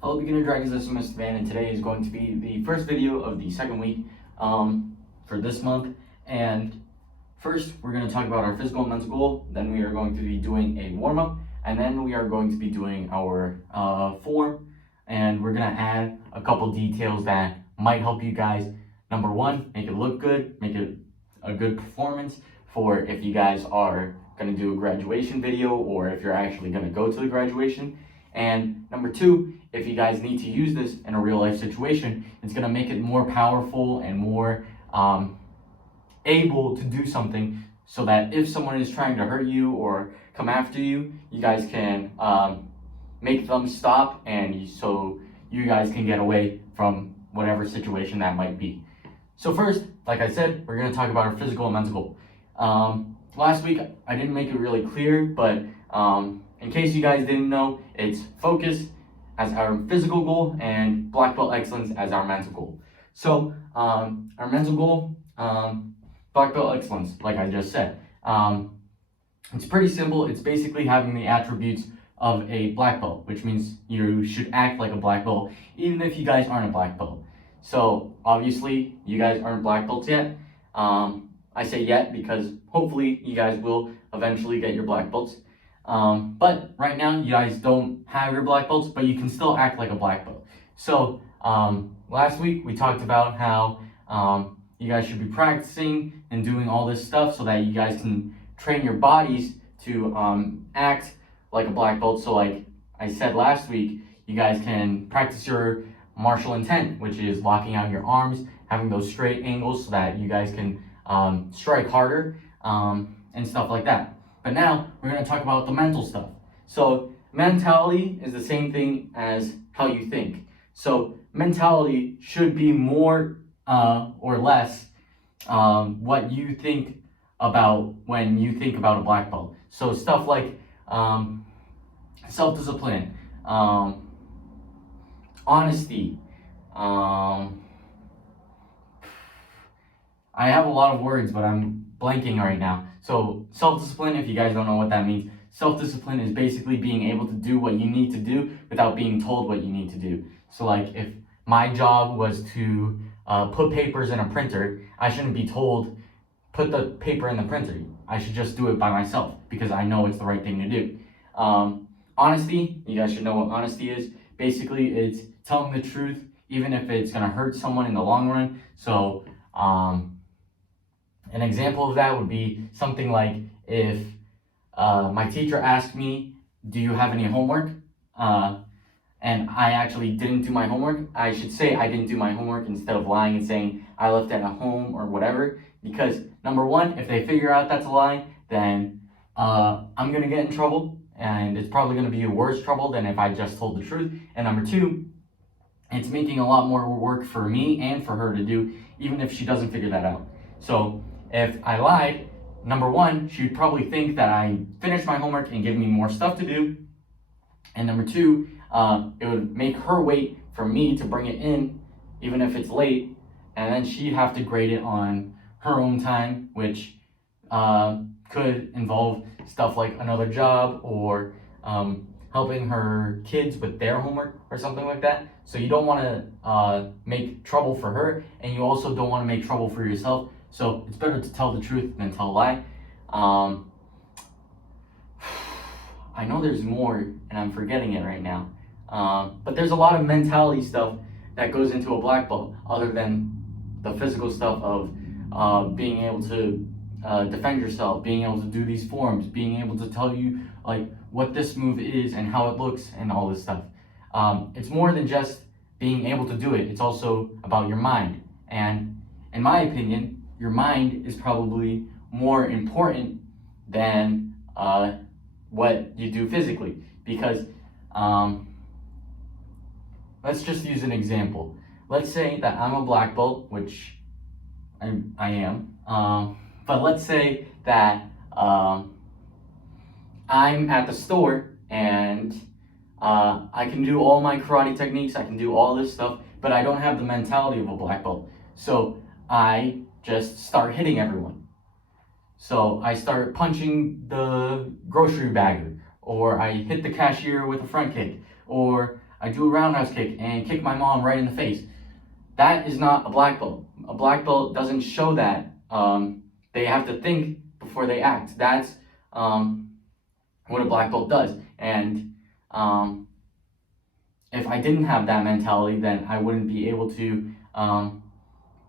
Hello beginner dragons, this is Mr. Van, and today is going to be the first video of the second week for this month. And first we're going to talk about our physical and mental goal, then we are going to be doing a warm-up, and then we are going to be doing our form, and we're going to add a couple details that might help you guys. Number one, make it look good, make it a good performance for if you guys are going to do a graduation video or if you're actually going to go to the graduation. And number two, if you guys need to use this in a real life situation, it's going to make it more powerful and more able to do something, so that if someone is trying to hurt you or come after you, you guys can make them stop, and so you guys can get away from whatever situation that might be. So first, like I said, we're going to talk about our physical and mental goal. Last week, I didn't make it really clear, but in case you guys didn't know, it's focus as our physical goal and black belt excellence as our mental goal. So our mental goal, black belt excellence, like I just said, it's pretty simple. It's basically having the attributes of a black belt, which means you should act like a black belt, even if you guys aren't a black belt. So obviously, you guys aren't black belts yet. I say yet because hopefully you guys will eventually get your black belts. But right now you guys don't have your black belts, but you can still act like a black belt. So last week we talked about how you guys should be practicing and doing all this stuff so that you guys can train your bodies to act like a black belt. So like I said last week, you guys can practice your martial intent, which is locking out your arms, having those straight angles so that you guys can strike harder and stuff like that. But now we're going to talk about the mental stuff. So mentality is the same thing as how you think. So mentality should be more or less what you think about when you think about a black belt. So stuff like self-discipline, honesty. I have a lot of words, but I'm blanking right now. So self-discipline, if you guys don't know what that means, self-discipline is basically being able to do what you need to do without being told what you need to do. So like if my job was to put papers in a printer, I shouldn't be told, put the paper in the printer. I should just do it by myself because I know it's the right thing to do. Honesty, you guys should know what honesty is. Basically, it's telling the truth, even if it's gonna hurt someone in the long run. So an example of that would be something like if my teacher asked me, do you have any homework? And I actually didn't do my homework, I should say I didn't do my homework instead of lying and saying I left it at home or whatever. Because number one, if they figure out that's a lie, then I'm gonna get in trouble, and it's probably gonna be a worse trouble than if I just told the truth. And number two, it's making a lot more work for me and for her to do, even if she doesn't figure that out. So if I lied, number one, she'd probably think that I finished my homework and give me more stuff to do. And number two, it would make her wait for me to bring it in, even if it's late. And then she'd have to grade it on her own time, which could involve stuff like another job or helping her kids with their homework or something like that. So you don't want to make trouble for her, and you also don't want to make trouble for yourself. So it's better to tell the truth than tell a lie. I know there's more, and I'm forgetting it right now. But there's a lot of mentality stuff that goes into a black belt, other than the physical stuff of being able to defend yourself, being able to do these forms, being able to tell you like what this move is and how it looks and all this stuff. It's more than just being able to do it. It's also about your mind. And in my opinion, your mind is probably more important than what you do physically. Because let's just use an example. Let's say that I'm a black belt, which I am. But let's say that I'm at the store and I can do all my karate techniques, I can do all this stuff, but I don't have the mentality of a black belt. So I just start hitting everyone. So I start punching the grocery bagger, or I hit the cashier with a front kick, or I do a roundhouse kick and kick my mom right in the face. That is not a black belt. A black belt doesn't show that. They have to think before they act. That's what a black belt does. And if I didn't have that mentality, then I wouldn't be able to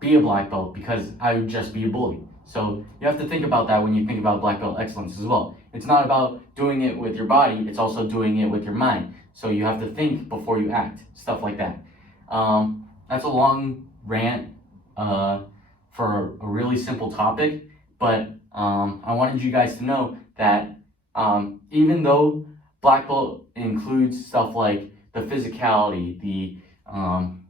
be a black belt, because I would just be a bully. So you have to think about that when you think about black belt excellence as well. It's not about doing it with your body, it's also doing it with your mind. So you have to think before you act, stuff like that. That's a long rant for a really simple topic, but I wanted you guys to know that even though black belt includes stuff like the physicality, the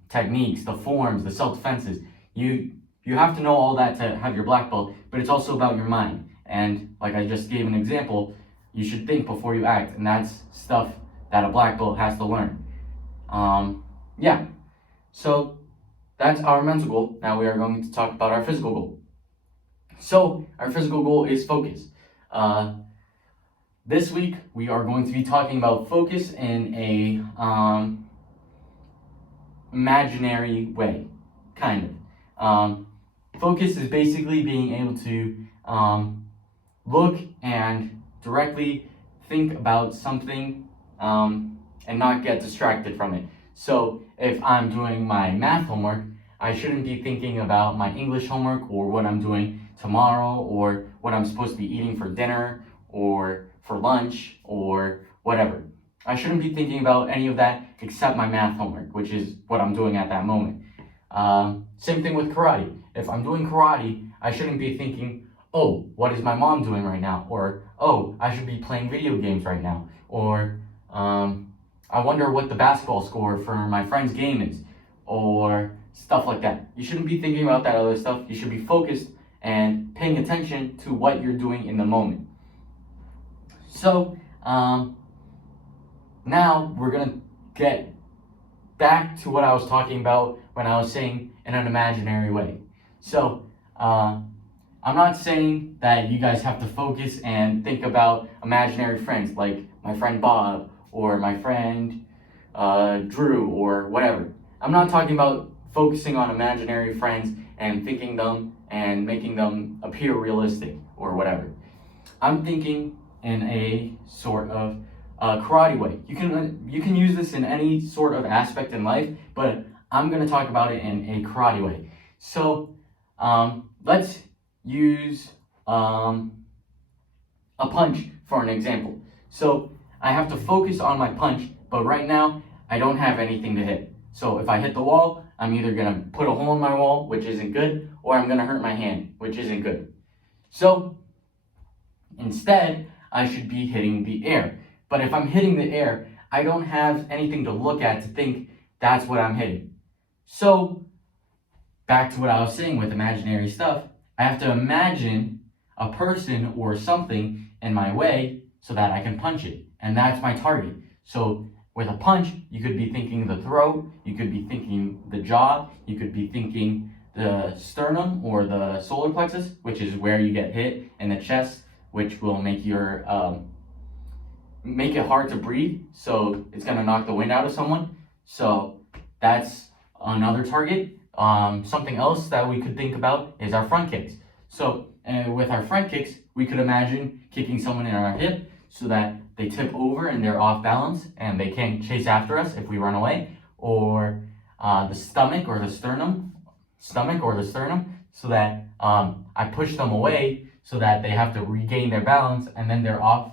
techniques, the forms, the self-defenses, you have to know all that to have your black belt, but it's also about your mind. And like I just gave an example, you should think before you act, and that's stuff that a black belt has to learn. Yeah, so that's our mental goal. Now we are going to talk about our physical goal. So our physical goal is focus. This week we are going to be talking about focus in a imaginary way, kind of. Focus is basically being able to look and directly think about something and not get distracted from it. So if I'm doing my math homework, I shouldn't be thinking about my English homework or what I'm doing tomorrow or what I'm supposed to be eating for dinner or for lunch or whatever. I shouldn't be thinking about any of that except my math homework, which is what I'm doing at that moment. Same thing with karate. If I'm doing karate, I shouldn't be thinking, oh, what is my mom doing right now? Or, oh, I should be playing video games right now. Or, I wonder what the basketball score for my friend's game is. Or stuff like that. You shouldn't be thinking about that other stuff. You should be focused and paying attention to what you're doing in the moment. So, now we're going to get back to what I was talking about when I was saying in an imaginary way. So, I'm not saying that you guys have to focus and think about imaginary friends like my friend Bob or my friend Drew or whatever. I'm not talking about focusing on imaginary friends and thinking them and making them appear realistic or whatever. I'm thinking in a sort of karate way. You can use this in any sort of aspect in life, but I'm going to talk about it in a karate way. So let's use a punch for an example. So I have to focus on my punch, but right now I don't have anything to hit. So if I hit the wall, I'm either going to put a hole in my wall, which isn't good, or I'm going to hurt my hand, which isn't good. So instead, I should be hitting the air. But if I'm hitting the air, I don't have anything to look at to think that's what I'm hitting. So back to what I was saying with imaginary stuff, I have to imagine a person or something in my way so that I can punch it. And that's my target. So with a punch, you could be thinking the throat, you could be thinking the jaw, you could be thinking the sternum or the solar plexus, which is where you get hit in the chest, which will make your make it hard to breathe. So it's gonna knock the wind out of someone. So that's another target. Something else that we could think about is our front kicks. So with our front kicks, we could imagine kicking someone in our hip so that they tip over and they're off balance and they can't chase after us if we run away, or the stomach or the sternum, so that I push them away so that they have to regain their balance and then they're off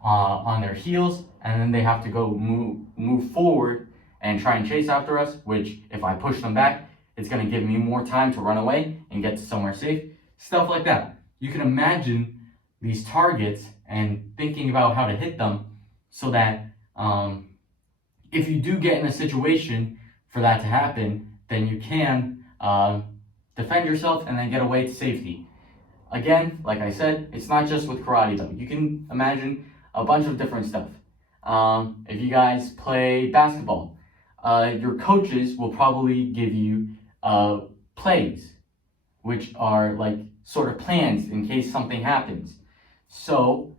on their heels, and then they have to go move forward and try and chase after us, which if I push them back, it's going to give me more time to run away and get to somewhere safe. Stuff like that. You can imagine these targets and thinking about how to hit them so that if you do get in a situation for that to happen, then you can defend yourself and then get away to safety. Again, like I said, it's not just with karate though. You can imagine a bunch of different stuff. If you guys play basketball, your coaches will probably give you plays, which are like sort of plans in case something happens. So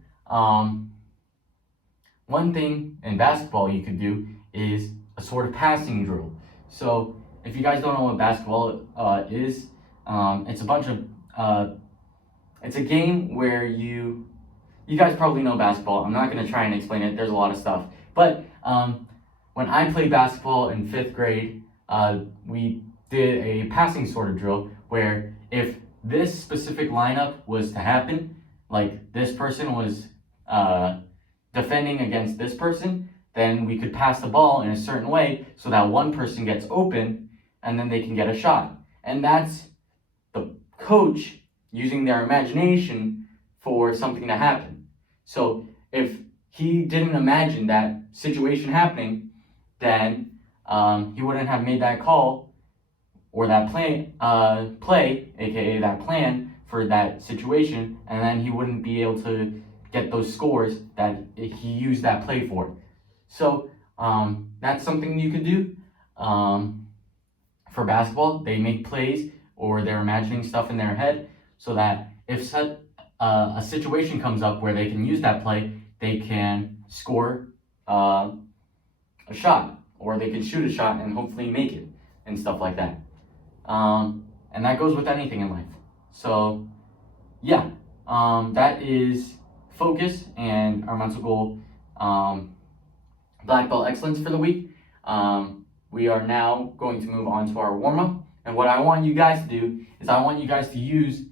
one thing in basketball you could do is a sort of passing drill. So if you guys don't know what basketball is, it's a bunch of it's a game where you guys probably know basketball. I'm not going to try and explain it. There's a lot of stuff. But when I played basketball in 5th grade, we did a passing sort of drill where if this specific lineup was to happen, like this person was defending against this person, then we could pass the ball in a certain way so that one person gets open and then they can get a shot. And that's the coach using their imagination for something to happen. So if he didn't imagine that situation happening, then he wouldn't have made that call or that play, aka that plan for that situation, and then he wouldn't be able to get those scores that he used that play for. So that's something you could do. For basketball, they make plays or they're imagining stuff in their head so that if a situation comes up where they can use that play, they can score a shot, or they can shoot a shot and hopefully make it and stuff like that. And that goes with anything in life. So yeah, that is focus and our mental goal, black belt excellence for the week. We are now going to move on to our warm-up. And what I want you guys to do is I want you guys to use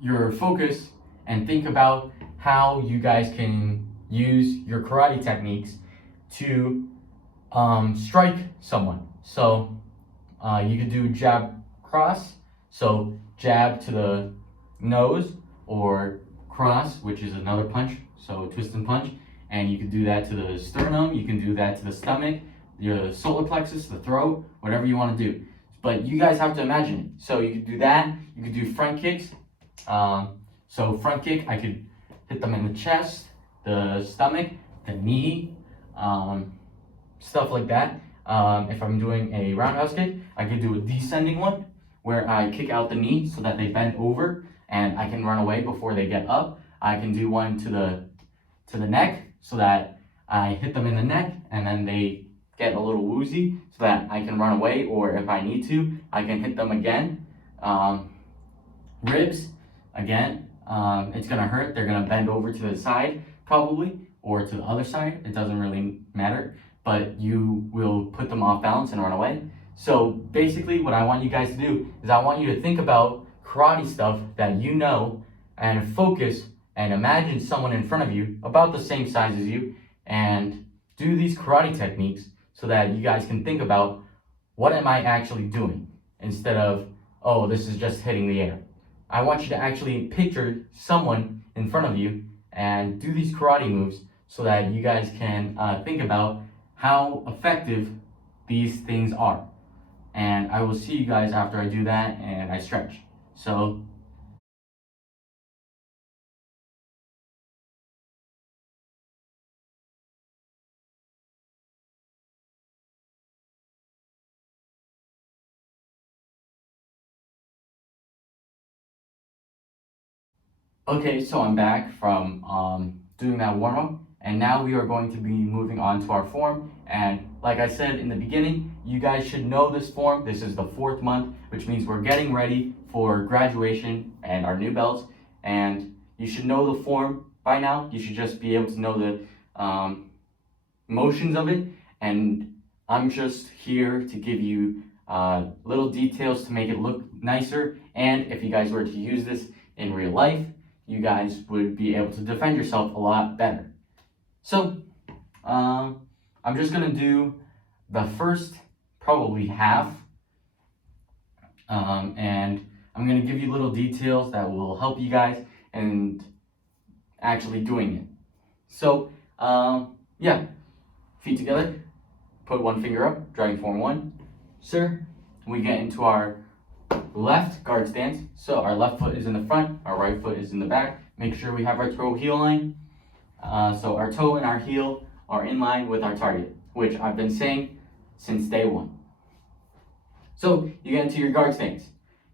your focus and think about how you guys can use your karate techniques to strike someone. So you could do jab cross, so jab to the nose, or cross, which is another punch, so twist and punch. And you can do that to the sternum, you can do that to the stomach, your solar plexus, the throat, whatever you want to do. But you guys have to imagine it. So you could do that, you could do front kicks. So front kick, I could hit them in the chest, the stomach, the knee, stuff like that. If I'm doing a roundhouse kick, I could do a descending one where I kick out the knee so that they bend over and I can run away before they get up. I can do one to the neck so that I hit them in the neck and then they get a little woozy so that I can run away, or if I need to, I can hit them again. Ribs, again, it's gonna hurt. They're gonna bend over to the side probably, or to the other side. It doesn't really matter, but you will put them off balance and run away. So basically what I want you guys to do is I want you to think about karate stuff that you know and focus and imagine someone in front of you about the same size as you and do these karate techniques so that you guys can think about, what am I actually doing, instead of, oh, this is just hitting the air. I want you to actually picture someone in front of you and do these karate moves so that you guys can think about how effective these things are. And I will see you guys after I do that and I stretch. So okay, so I'm back from doing that warm-up, and now we are going to be moving on to our form. And like I said in the beginning, you guys should know this form. This is the 4th month, which means we're getting ready for graduation and our new belts. And you should know the form by now. You should just be able to know the motions of it. And I'm just here to give you little details to make it look nicer. And if you guys were to use this in real life, you guys would be able to defend yourself a lot better. So, I'm just gonna do the first probably half, and I'm gonna give you little details that will help you guys in actually doing it. So, yeah, feet together, put one finger up, dragon form 1. Sir, we get into our left guard stance. So our left foot is in the front, our right foot is in the back. Make sure we have our toe heel line. So our toe and our heel are in line with our target, which I've been saying since day 1. So you get into your guard stance.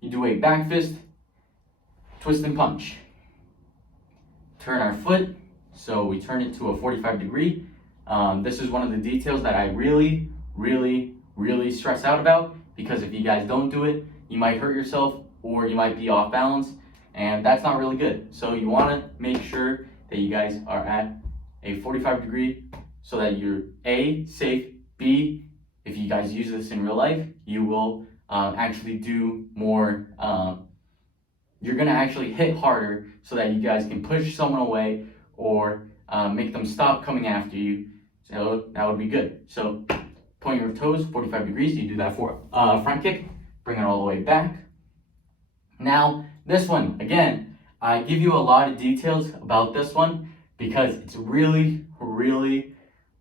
You do a back fist, twist and punch. Turn our foot, so we turn it to a 45 degree. This is one of the details that I really, really, really stress out about, because if you guys don't do it, you might hurt yourself or you might be off balance, and that's not really good. So you want to make sure that you guys are at a 45 degree so that you're A, safe, B, if you guys use this in real life, you will actually do more, you're going to actually hit harder so that you guys can push someone away or make them stop coming after you. So that would be good. So point your toes 45 degrees. You do that for front kick, bring it all the way back. Now this one, again, I give you a lot of details about this one because it's really, really,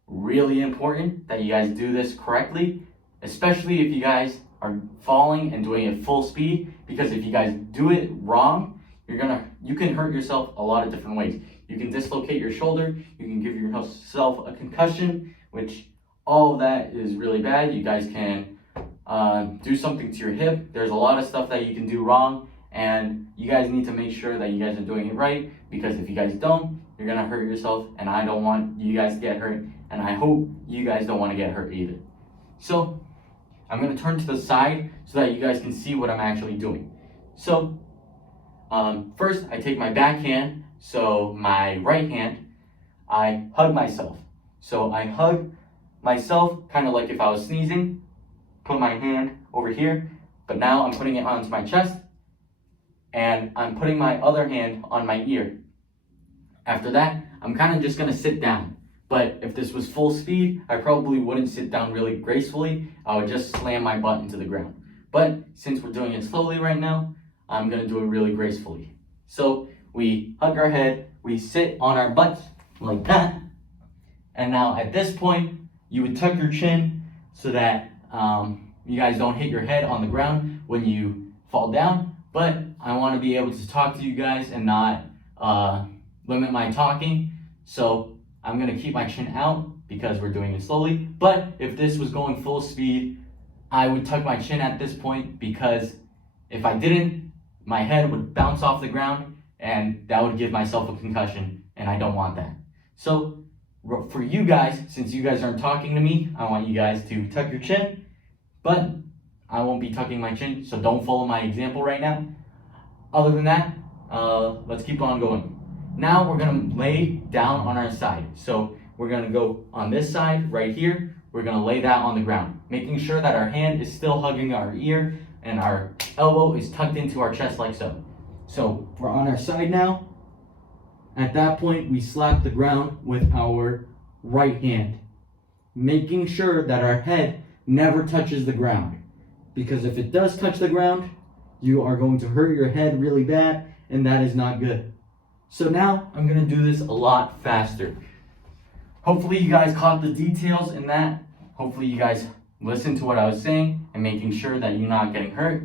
really important that you guys do this correctly, especially if you guys are falling and doing it full speed, because if you guys do it wrong, you can hurt yourself a lot of different ways. You can dislocate your shoulder, you can give yourself a concussion, which all of that is really bad. You guys can do something to your hip. There's a lot of stuff that you can do wrong, and you guys need to make sure that you guys are doing it right, because if you guys don't, you're gonna hurt yourself, and I don't want you guys to get hurt, and I hope you guys don't want to get hurt either. So I'm gonna turn to the side so that you guys can see what I'm actually doing. So first I take my back hand, so my right hand, I hug myself. So I hug myself kind of like if I was sneezing, put my hand over here, but now I'm putting it onto my chest, and I'm putting my other hand on my ear. After that, I'm kind of just gonna sit down. But if this was full speed, I probably wouldn't sit down really gracefully. I would just slam my butt into the ground. But since we're doing it slowly right now, I'm gonna do it really gracefully. So we hug our head, we sit on our butts like that. And now at this point, you would tuck your chin so that you guys don't hit your head on the ground when you fall down. But I wanna be able to talk to you guys and not limit my talking. So I'm gonna keep my chin out because we're doing it slowly. But if this was going full speed, I would tuck my chin at this point, because if I didn't, my head would bounce off the ground and that would give myself a concussion, and I don't want that. So for you guys, since you guys aren't talking to me, I want you guys to tuck your chin, but I won't be tucking my chin, so don't follow my example right now. Other than that, let's keep on going. Now we're gonna lay down on our side. So we're gonna go on this side right here. We're gonna lay that on the ground, making sure that our hand is still hugging our ear and our elbow is tucked into our chest like so. So we're on our side now. At that point, we slap the ground with our right hand, making sure that our head never touches the ground. Because if it does touch the ground, you are going to hurt your head really bad, and that is not good. So now I'm gonna do this a lot faster. Hopefully you guys caught the details in that. Hopefully you guys listened to what I was saying and making sure that you're not getting hurt.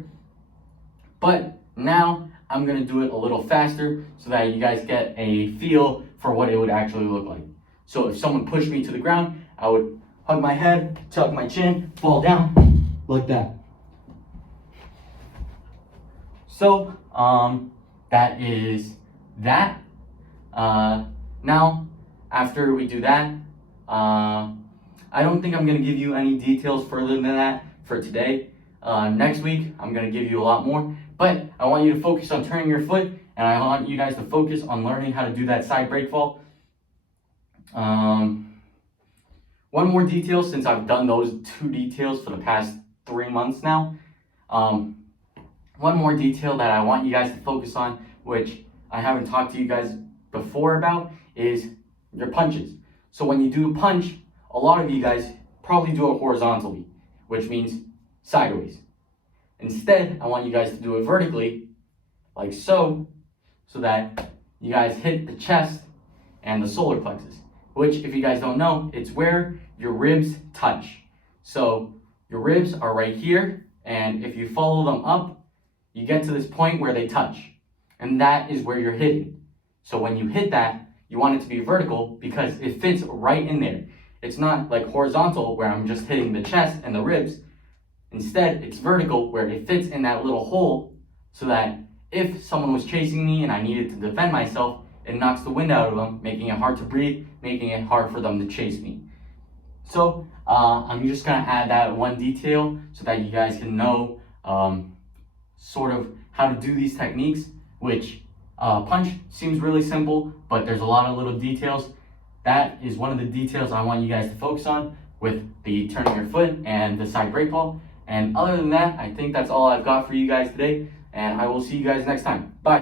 But now I'm gonna do it a little faster so that you guys get a feel for what it would actually look like. So if someone pushed me to the ground, I would hug my head, tuck my chin, fall down like that. So that is that. Now after we do that, I don't think I'm gonna give you any details further than that for today. Next week I'm gonna give you a lot more, but I want you to focus on turning your foot, and I want you guys to focus on learning how to do that side break fall. One more detail, since I've done those 2 details for the past 3 months now. One more detail that I want you guys to focus on, which I haven't talked to you guys before about, is your punches. So when you do a punch, a lot of you guys probably do it horizontally, which means sideways. Instead, I want you guys to do it vertically, like so that you guys hit the chest and the solar plexus, which, if you guys don't know, it's where your ribs touch. So your ribs are right here, and if you follow them up, you get to this point where they touch, and that is where you're hitting. So when you hit that, you want it to be vertical because it fits right in there. It's not like horizontal where I'm just hitting the chest and the ribs. Instead, it's vertical where it fits in that little hole, so that if someone was chasing me and I needed to defend myself, it knocks the wind out of them, making it hard to breathe, making it hard for them to chase me. So I'm just gonna add that one detail so that you guys can know sort of how to do these techniques, which punch seems really simple, but there's a lot of little details. That is one of the details I want you guys to focus on with the turning your foot and the side break ball. And other than that, I think that's all I've got for you guys today, and I will see you guys next time. Bye.